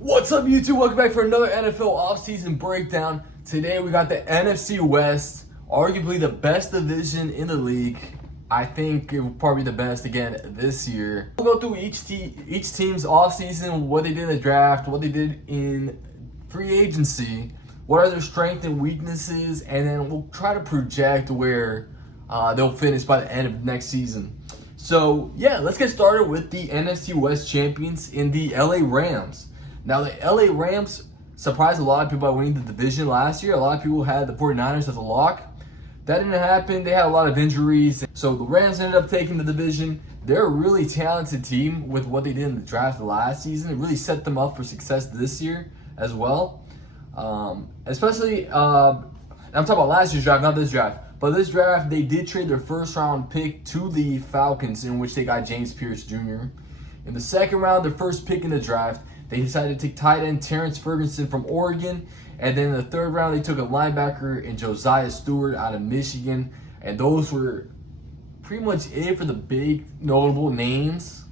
What's up, YouTube? Welcome back for another NFL offseason breakdown. Today we got the NFC West, arguably the best division in the league. I think it will probably be the best again this year. We'll go through each team's offseason, what they did in the draft, what they did in free agency, what are their strengths and weaknesses, and then we'll try to project where they'll finish by the end of next season. So yeah, let's get started with the NFC West champions in the LA Rams. Now, the LA Rams surprised a lot of people by winning the division last year. A lot of people had the 49ers as a lock. That didn't happen. They had a lot of injuries. So the Rams ended up taking the division. They're a really talented team with what they did in the draft last season. It really set them up for success this year as well. Especially, I'm talking about last year's draft, not this draft. But this draft, they did trade their first round pick to the Falcons, in which they got James Pierce Jr. In the second round, their first pick in the draft, they decided to take tight end Terrence Ferguson from Oregon. And then in the third round, they took a linebacker in Josiah Stewart out of Michigan. And those were pretty much it for the big notable names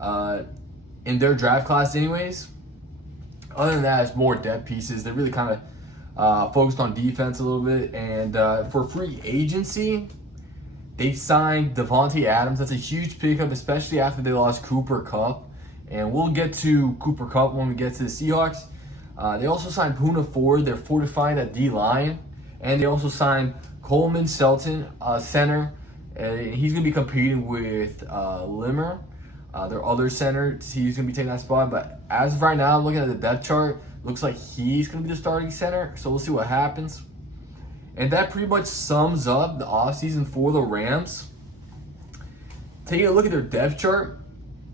in their draft class anyways. Other than that, it's more depth pieces. They really kind of focused on defense a little bit. And for free agency, they signed Devontae Adams. That's a huge pickup, especially after they lost Cooper Kupp. And we'll get to Cooper Kupp when we get to the Seahawks. They also signed Poona Ford. They're fortifying that D-line. And they also signed Coleman Shelton, center. He's going to be competing with Limmer, their other center. He's going to be taking that spot. But as of right now, looking at the depth chart, looks like he's going to be the starting center. So we'll see what happens. And that pretty much sums up the offseason for the Rams. Taking a look at their depth chart,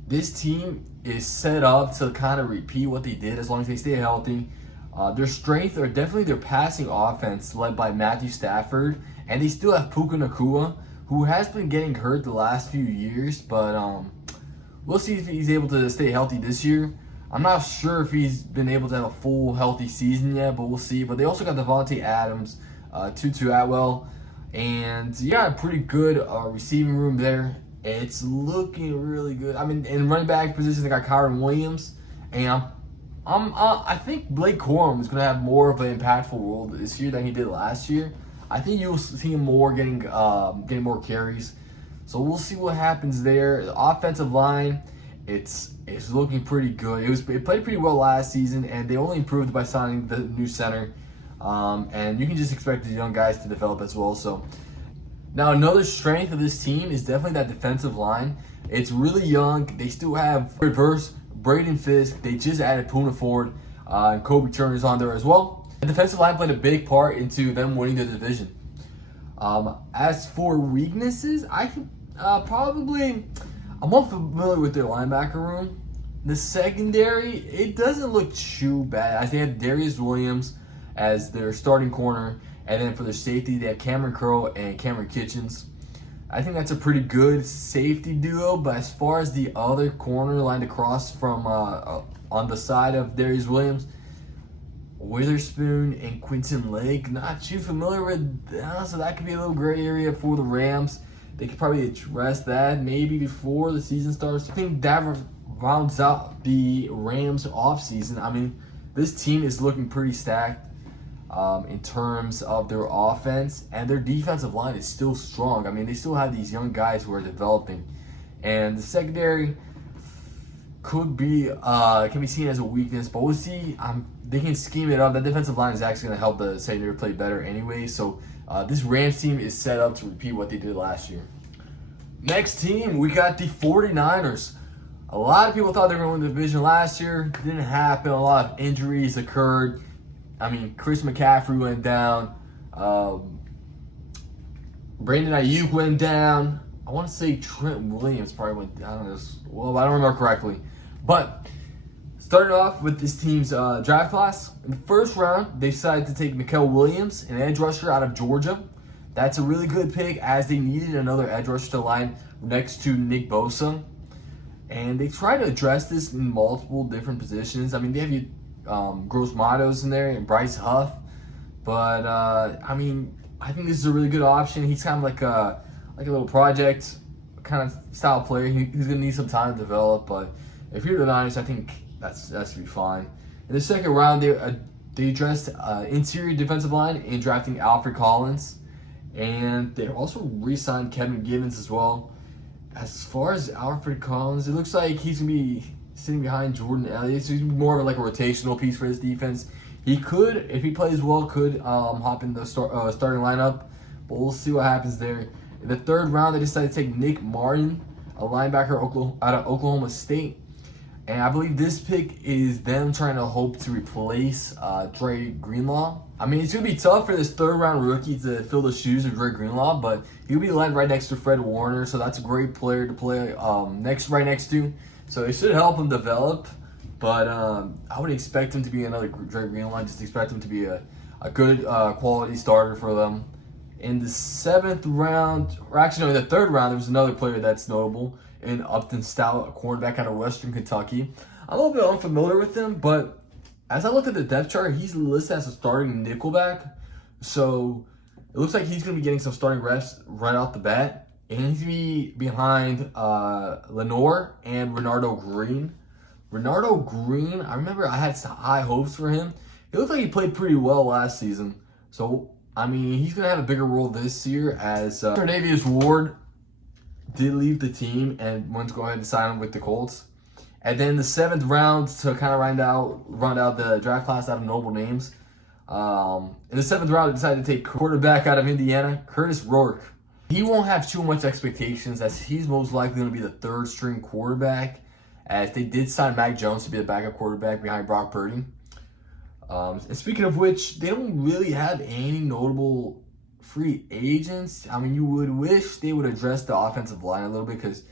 this team is set up to kind of repeat what they did as long as they stay healthy. Their strength are definitely their passing offense, led by Matthew Stafford, and they still have Puka Nacua, who has been getting hurt the last few years, but we'll see if he's able to stay healthy this year. I'm not sure if he's been able to have a full healthy season yet, but we'll see. But they also got Devontae Adams, Tutu Atwell, and yeah, a pretty good receiving room there. It's looking really good. I mean, in running back positions, they got Kyron Williams, and I think Blake Corum is going to have more of an impactful role this year than he did last year. I think you'll see him more getting more carries. So we'll see what happens there. The offensive line, it's looking pretty good. It played pretty well last season, and they only improved by signing the new center. And you can just expect the young guys to develop as well. So. Now, another strength of this team is definitely that defensive line. It's really young. They still have reverse Braden Fisk. They just added Poona Ford, and Kobe Turner's on there as well. The defensive line played a big part into them winning the division. As for weaknesses, I can I'm more familiar with their linebacker room. The secondary, it doesn't look too bad, as they have Darius Williams as their starting corner. And then for their safety, they have Cameron Curl and Cameron Kitchens. I think that's a pretty good safety duo. But as far as the other corner lined across from on the side of Darius Williams, Witherspoon and Quinton Lake, not too familiar with that. So that could be a little gray area for the Rams. They could probably address that maybe before the season starts. I think that rounds out the Rams offseason. I mean, this team is looking pretty stacked. In terms of their offense, and their defensive line is still strong. I mean, they still have these young guys who are developing, and the secondary can be seen as a weakness, but we'll see. They can scheme it up. The defensive line is actually going to help the secondary play better anyway. So this Rams team is set up to repeat what they did last year. Next team, we got the 49ers. A lot of people thought they were going to win the division last year. It didn't happen. A lot of injuries occurred. I mean, Chris McCaffrey went down. Brandon Ayuk went down. I want to say Trent Williams probably went down. I don't remember correctly. But starting off with this team's draft class, in the first round, they decided to take Mikael Williams, an edge rusher out of Georgia. That's a really good pick, as they needed another edge rusher to line next to Nick Bosa. And they tried to address this in multiple different positions. I mean, they have Gross Matos in there and Bryce Huff, but I mean, I think this is a really good option. He's kind of like a little project kind of style player. He's gonna need some time to develop, but if you're the Niners, I think that should be fine. In the second round, they addressed interior defensive line in drafting Alfred Collins, and they also re-signed Kevin Givens as well. As far as Alfred Collins, it looks like he's gonna be sitting behind Jordan Elliott, so he's more of like a rotational piece for this defense. He could, if he plays well, hop in the starting lineup, but we'll see what happens there. In the third round, they decided to take Nick Martin, a linebacker out of Oklahoma State. And I believe this pick is them trying to hope to replace Dre Greenlaw. I mean, it's going to be tough for this third-round rookie to fill the shoes of Dre Greenlaw, but he'll be lined right next to Fred Warner, so that's a great player to play right next to. So it should help him develop, but I would expect him to be another Dre Greenlaw. Just expect him to be a good quality starter for them. In the seventh round, or actually no, in the third round, there was another player that's notable in Upton Stout, a cornerback out of Western Kentucky. I'm a little bit unfamiliar with him, but as I look at the depth chart, he's listed as a starting nickelback. So it looks like he's going to be getting some starting reps right off the bat. And he's going to be behind Lenore and Renardo Green. Renardo Green, I remember I had some high hopes for him. It looked like he played pretty well last season. So, I mean, he's going to have a bigger role this year as Tre'Davious Ward did leave the team and went to go ahead and sign him with the Colts. And then the seventh round to kind of round out the draft class out of notable names. In the seventh round, they decided to take quarterback out of Indiana, Curtis Rourke. He won't have too much expectations as he's most likely going to be the third string quarterback, as they did sign Mac Jones to be the backup quarterback behind Brock Purdy. And speaking of which, they don't really have any notable free agents. I mean, you would wish they would address the offensive line a little bit because,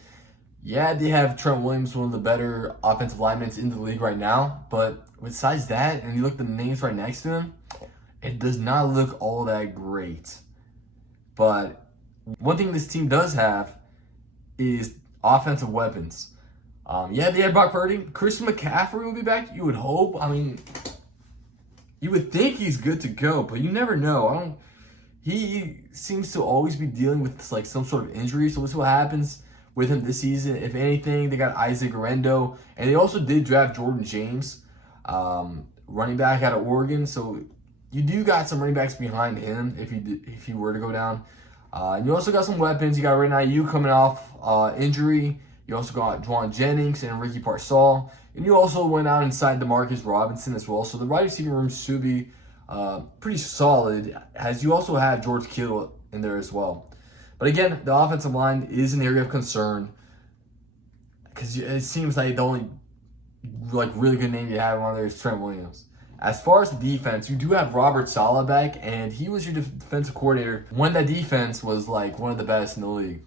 yeah, they have Trent Williams, one of the better offensive linemen in the league right now. But besides that, and you look at the names right next to him, it does not look all that great. But one thing this team does have is offensive weapons. Yeah, they had Brock Purdy. Christian McCaffrey will be back. You would hope. I mean, you would think he's good to go, but you never know. He seems to always be dealing with like some sort of injury, so we'll see what happens with him this season. If anything, they got Isaac Orendo, and they also did draft Jordan James, running back out of Oregon. So you do got some running backs behind him if he were to go down. And you also got some weapons. You got right now you coming off injury. You also got Juwan Jennings and Ricky Parcell. And you also went out and signed DeMarcus Robinson as well. So the wide receiver room should be pretty solid, as you also have George Kittle in there as well. But again, the offensive line is an area of concern because it seems like the only like really good name you have on there is Trent Williams. As far as the defense, you do have Robert Saleh back, and he was your defensive coordinator when that defense was like one of the best in the league.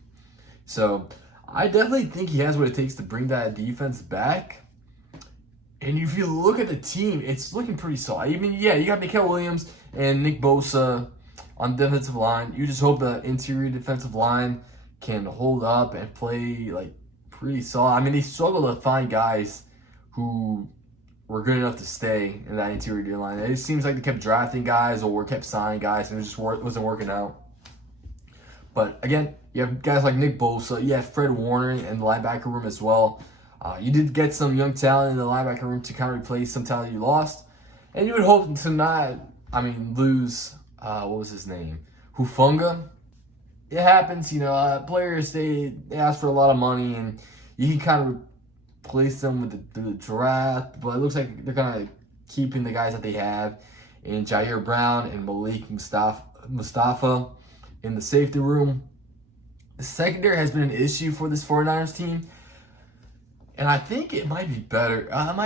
So I definitely think he has what it takes to bring that defense back. And if you look at the team, it's looking pretty solid. I mean, yeah, you got Mikael Williams and Nick Bosa on the defensive line. You just hope the interior defensive line can hold up and play like pretty solid. I mean, they struggle to find guys who were good enough to stay in that interior line. It seems like they kept drafting guys or kept signing guys, and it just wasn't working out. But again, you have guys like Nick Bosa. You have Fred Warner in the linebacker room as well. You did get some young talent in the linebacker room to kind of replace some talent you lost. And you would hope to not, lose, what was his name? Hufunga. It happens, players, they ask for a lot of money, and you can kind of replace them with the draft. But it looks like they're kind of keeping the guys that they have in Jair Brown and Malik Mustafa in the safety room. The secondary has been an issue for this 49ers team. And I think it might be better. It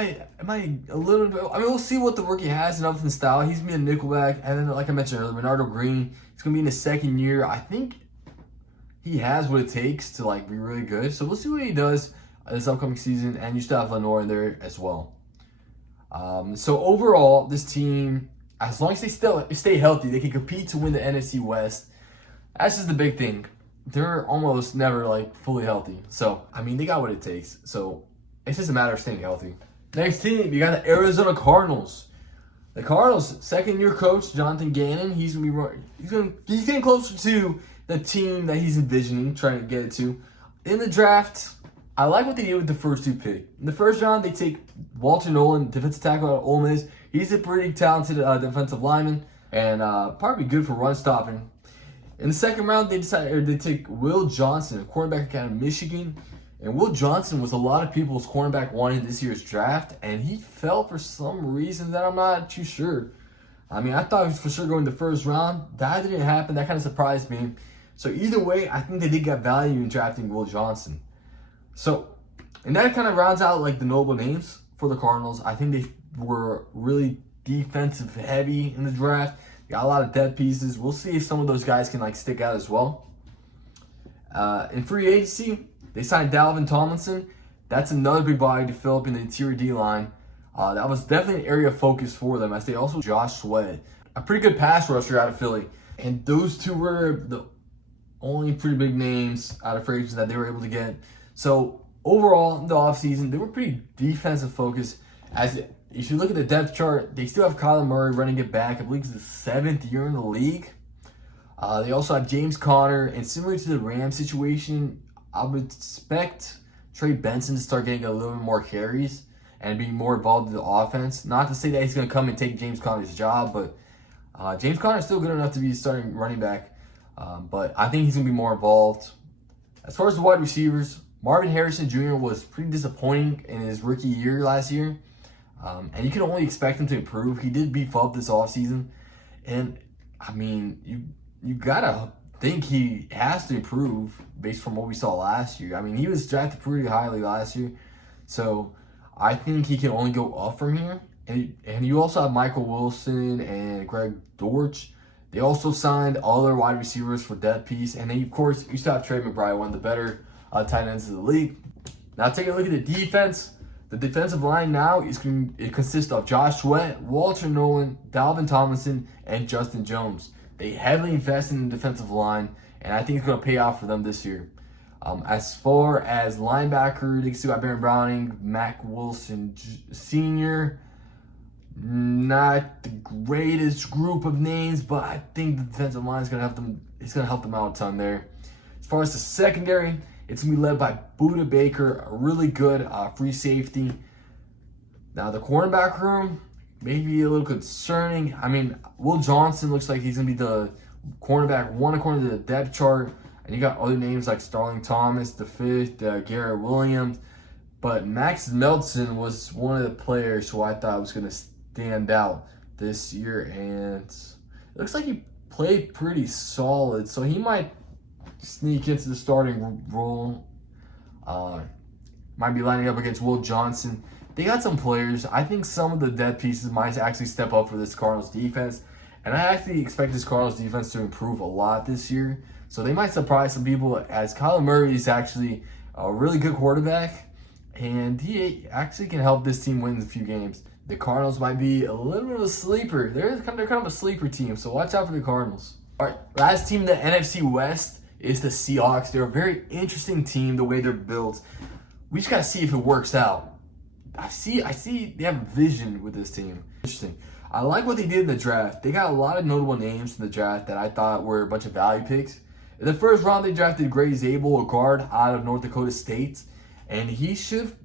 might a little bit. I mean, we'll see what the rookie has in Upton Style. He's going to be a nickelback. And then, like I mentioned earlier, Renardo Green, he's going to be in his second year. I think he has what it takes to, be really good. So we'll see what he does this upcoming season. And you still have Lenore in there as well. So overall, this team, as long as they stay healthy, they can compete to win the NFC West. That's just the big thing. They're almost never fully healthy. So, they got what it takes. So, it's just a matter of staying healthy. Next team, you got the Arizona Cardinals. The Cardinals, second-year coach Jonathan Gannon, he's getting closer to the team that he's envisioning, trying to get it to. In the draft, I like what they did with the first two pick. In the first round, they take Walter Nolan, defensive tackle out of Ole Miss. He's a pretty talented defensive lineman and probably good for run stopping. In the second round, they take Will Johnson, a cornerback out of Michigan. And Will Johnson was a lot of people's cornerback wanted this year's draft, and he fell for some reason that I'm not too sure. I mean, I thought he was for sure going the first round. That didn't happen. That kind of surprised me. So either way, I think they did get value in drafting Will Johnson. So, and that kind of rounds out like the notable names for the Cardinals. I think they were really defensive heavy in the draft. Got a lot of depth pieces. We'll see if some of those guys can like stick out as well. In free agency, they signed Dalvin Tomlinson. That's another big body to fill up in the interior D-line. That was definitely an area of focus for them, as they also Josh Sweat, a pretty good pass rusher out of Philly. And those two were the only pretty big names out of free agents that they were able to get. So overall, in the offseason, they were pretty defensive focused. As if you look at the depth chart, they still have Kyler Murray running it back. I believe it's the 7th year in the league. They also have James Conner, and similar to the Rams situation, I would expect Trey Benson to start getting a little bit more carries and being more involved in the offense. Not to say that he's going to come and take James Conner's job, but James Conner is still good enough to be starting running back. But I think he's going to be more involved. As far as the wide receivers, Marvin Harrison Jr. was pretty disappointing in his rookie year last year. And you can only expect him to improve. He did beef up this offseason. And, I mean, you got to think he has to improve based from what we saw last year. I mean, he was drafted pretty highly last year. So I think he can only go up from here. And you also have Michael Wilson and Greg Dortch. They also signed all their wide receivers for depth piece. And then, of course, you still have Trey McBride, one of the better tight ends of the league. Now, taking a look at the defense. The defensive line now it consists of Josh Sweat, Walter Nolan, Dalvin Tomlinson, and Justin Jones. They heavily invested in the defensive line, and I think it's going to pay off for them this year. As far as linebacker, they still got Baron Browning, Mac Wilson Sr., not the greatest group of names, but I think the defensive line is going to help them. It's going to help them out a ton there. As far as the secondary, it's going to be led by Budda Baker, a really good free safety. Now the cornerback room may be a little concerning. I mean, Will Johnson looks like he's going to be the cornerback one according to the depth chart, and you got other names like Starling Thomas, the fifth, Garrett Williams. But Max Melton was one of the players who I thought was going to stand out this year, and it looks like he played pretty solid, so he might sneak into the starting role. Might be lining up against Will Johnson. They got some players. I think some of the depth pieces might actually step up for this Cardinals defense, and I actually expect this Cardinals defense to improve a lot this year. So they might surprise some people, as Kyler Murray is actually a really good quarterback, and he actually can help this team win a few games. The Cardinals might be a little bit of a sleeper. They're kind of a sleeper team, so watch out for the Cardinals. All right, last team in the NFC West is the Seahawks. They're a very interesting team, the way they're built. We just got to see if it works out. I see they have vision with this team. Interesting. I like what they did in the draft. They got a lot of notable names in the draft that I thought were a bunch of value picks. In the first round, they drafted Gray Zabel, a guard out of North Dakota State, and he should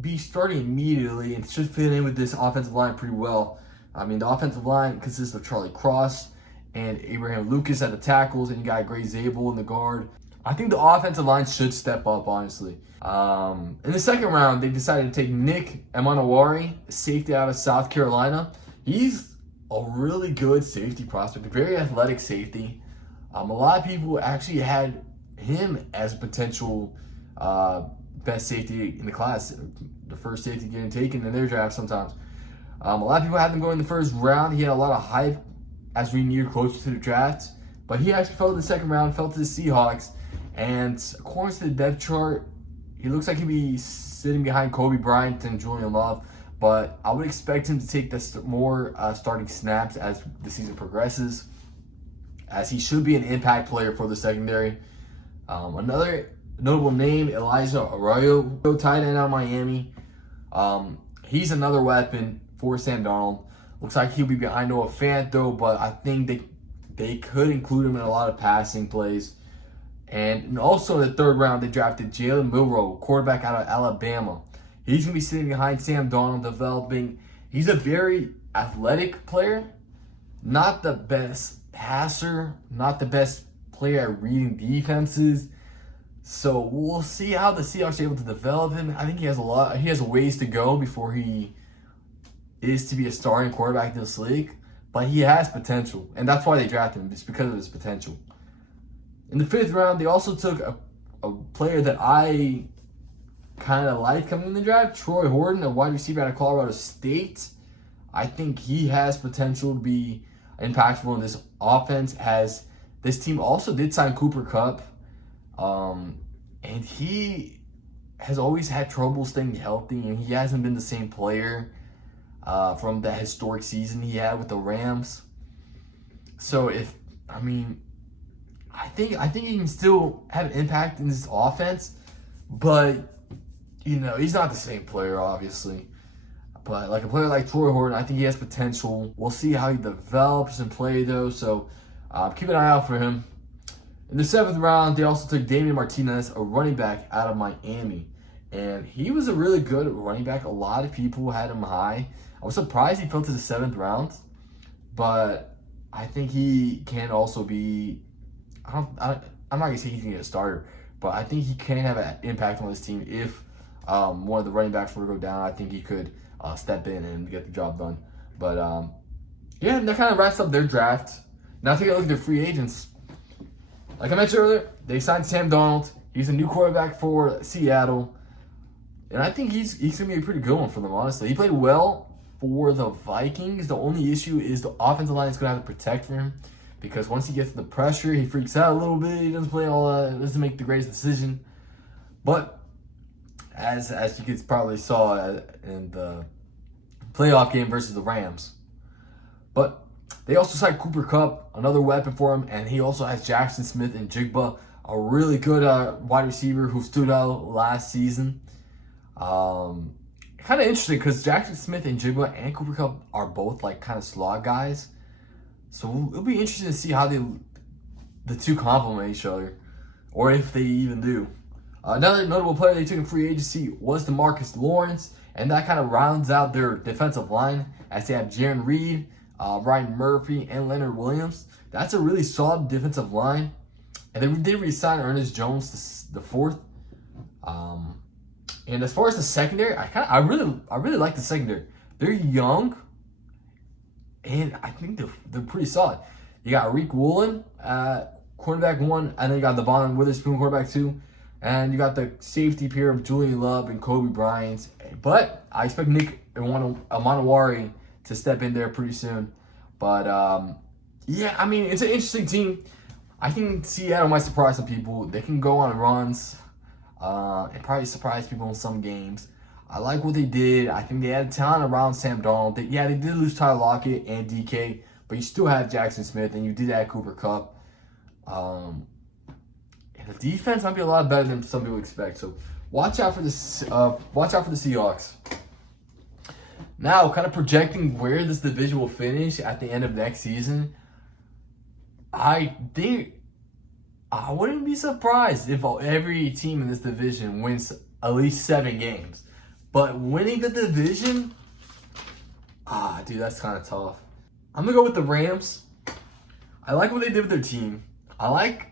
be starting immediately and should fit in with this offensive line pretty well. I mean, the offensive line consists of Charlie Cross and Abraham Lucas at the tackles, and you got Gray Zabel in the guard. I think the offensive line should step up, honestly. In the second round, they decided to take Nick Emanawari, a safety out of South Carolina. He's a really good safety prospect, a very athletic safety. A lot of people actually had him as a potential best safety in the class, the first safety getting taken in their draft sometimes. A lot of people had him go in the first round. He had a lot of hype as we neared closer to the draft, but he actually fell to the second round, fell to the Seahawks, and according to the depth chart, he looks like he'd be sitting behind Kobe Bryant and Julian Love, but I would expect him to take more starting snaps as the season progresses, as he should be an impact player for the secondary. Another notable name, Elijah Arroyo, tight end out of Miami. He's another weapon for Sam Darnold. Looks like he'll be behind Noah Fant, though, but I think they could include him in a lot of passing plays. And also in the third round, they drafted Jalen Milroe, quarterback out of Alabama. He's going to be sitting behind Sam Darnold, developing. He's a very athletic player, not the best passer, not the best player at reading defenses. So we'll see how the Seahawks are able to develop him. I think he has a ways to go before he is to be a starting quarterback in this league. But he has potential, and that's why they drafted him, just because of his potential. In the fifth round, they also took a player that I kind of like coming in the draft, Troy Horton, a wide receiver out of Colorado State. I think he has potential to be impactful in this offense, as this team also did sign Cooper Kupp, and he has always had trouble staying healthy, and he hasn't been the same player from that historic season he had with the Rams. So I think he can still have an impact in this offense, but he's not the same player, obviously. But like a player like Troy Horton, I think he has potential. We'll see how he develops and play though. So keep an eye out for him. In the seventh round, they also took Damian Martinez, a running back out of Miami. And he was a really good running back. A lot of people had him high. I was surprised he fell to the seventh round. But I think he can also be... I'm not going to say he's going to get a starter. But I think he can have an impact on this team. If one of the running backs were to go down, I think he could step in and get the job done. But yeah, that kind of wraps up their draft. Now take a look at their free agents. Like I mentioned earlier, they signed Sam Darnold. He's a new quarterback for Seattle. And I think he's going to be a pretty good one for them, honestly. He played well for the Vikings. The only issue is the offensive line is going to have to protect for him, because once he gets the pressure, he freaks out a little bit. He doesn't play doesn't make the greatest decision. But as you guys probably saw in the playoff game versus the Rams. But they also signed Cooper Kupp, another weapon for him, and he also has Jackson Smith and Jigba, a really good wide receiver who stood out last season. Kind of interesting because Jackson Smith and Jigba and Cooper Kupp are both like kind of slot guys. So it'll be interesting to see how the two complement each other, or if they even do. Another notable player they took in free agency was DeMarcus Lawrence, and that kind of rounds out their defensive line, as they have Jaron Reed, Ryan Murphy, and Leonard Williams. That's a really solid defensive line. And they did re-sign Ernest Jones the fourth. And as far as the secondary, I really like the secondary. They're young, and I think they're pretty solid. You got Rick Woolen, quarterback 1, and then you got Devon Witherspoon, quarterback 2. And you got the safety pair of Julian Love and Kobe Bryant. But I expect Nick Amanawari to step in there pretty soon. But, yeah, I mean, it's an interesting team. I think Seattle might surprise some people. They can go on runs and probably surprise people in some games. I like what they did. I think they had talent around Sam Darnold. They did lose Tyler Lockett and DK, but you still have Jackson Smith, and you did add Cooper Kupp. And the defense might be a lot better than some people expect. So watch out for the Seahawks. Now, kind of projecting where this division will finish at the end of next season. I wouldn't be surprised if every team in this division wins at least 7 games. But winning the division, dude, that's kind of tough. I'm going to go with the Rams. I like what they did with their team. I like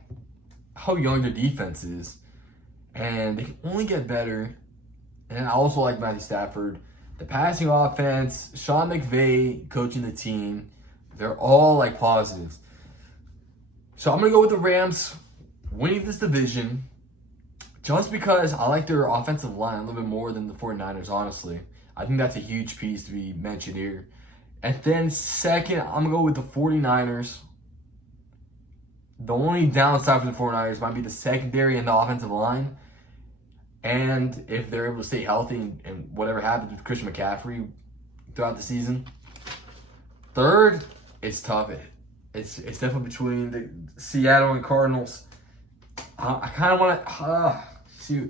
how young their defense is. And they can only get better. And I also like Matthew Stafford. The passing offense, Sean McVay coaching the team, they're all like positives. So I'm going to go with the Rams winning this division just because I like their offensive line a little bit more than the 49ers, honestly. I think that's a huge piece to be mentioned here. And then second, I'm going to go with the 49ers. The only downside for the 49ers might be the secondary and the offensive line. And if they're able to stay healthy and whatever happens with Christian McCaffrey throughout the season. Third, it's tough. It's definitely between the Seattle and Cardinals. I kind of want to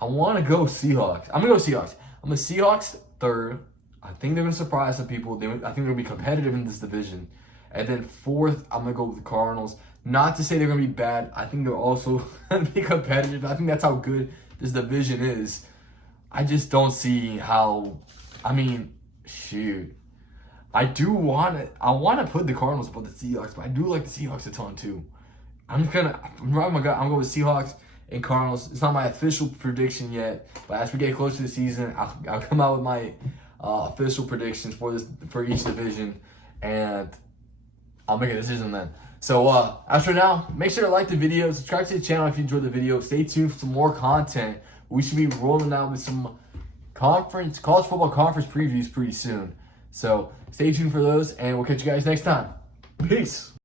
I want to go Seahawks. I'm going to go Seahawks. I'm a Seahawks third. I think they're going to surprise some people. I think they're going to be competitive in this division. And then fourth, I'm going to go with the Cardinals. Not to say they're going to be bad. I think they're also going to be competitive. I think that's how good this division is. I just don't see how, shoot. I want to put the Cardinals above the Seahawks, but I do like the Seahawks a ton too. I'm going with Seahawks and Cardinals. It's not my official prediction yet, but as we get closer to the season, I'll come out with my official predictions for each division, and I'll make a decision then. So as for now, make sure to like the video, subscribe to the channel if you enjoyed the video. Stay tuned for some more content. We should be rolling out with some college football conference previews pretty soon. So stay tuned for those, and we'll catch you guys next time. Peace.